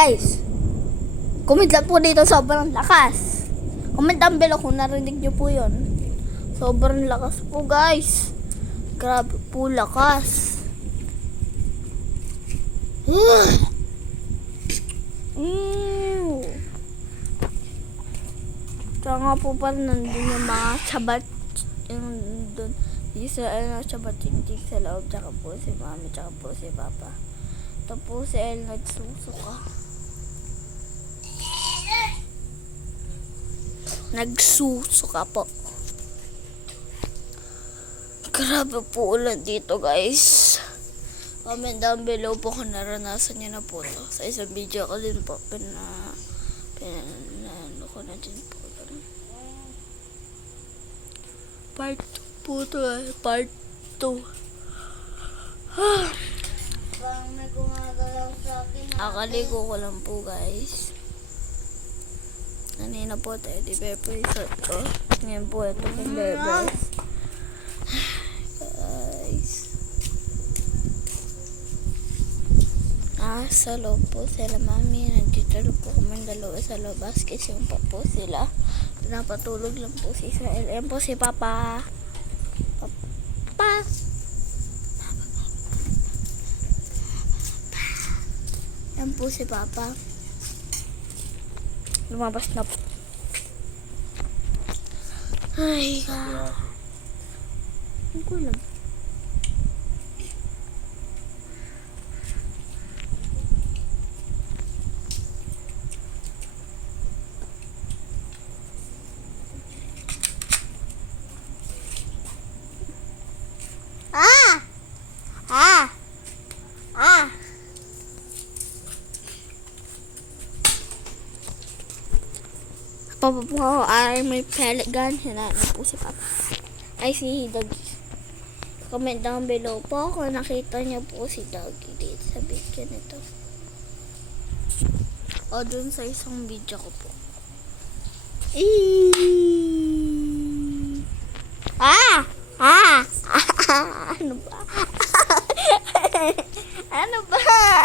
Guys, comment lang po dito, sobrang lakas. Comment down below kung narinig nyo po yun. Sobrang lakas po guys. Grabe po lakas. Tsaka nga po pala nandun yung mga sabat. Yung dun. Isa sabat yung sa loob. Tsaka po si mami. Tsaka po si papa. Ito po si El nagsusuka. Nagsusuka po. Grabe po ulan dito guys. Comment down below po kung naranasan nyo na po to. Sa isang video ko din po. Pinano ko na din po. Part 2 po to Part 2. Parang may gumagalaw sa akin. Akaligo ko lang po guys. Kanina po tayo di bear resort ko. Ngayon po ito yung bear guys. Sa loob po sila mami. Nandito lang po kami dalawa sa labas kasi yung pa po sila. Pinapatulog lang po si Israel. Ayan po si Papa. Papa. Ayan po si Papa. Lumabas na po. Ay, ka. Ang kulang. Papa po ay may pellet gun. Hinahin po si Papa. Ay si Doggy. Comment down below po kung nakita niyo po si Doggy dito sa video nito. O dun sa isang video ko po. Ano ba? Ano ba?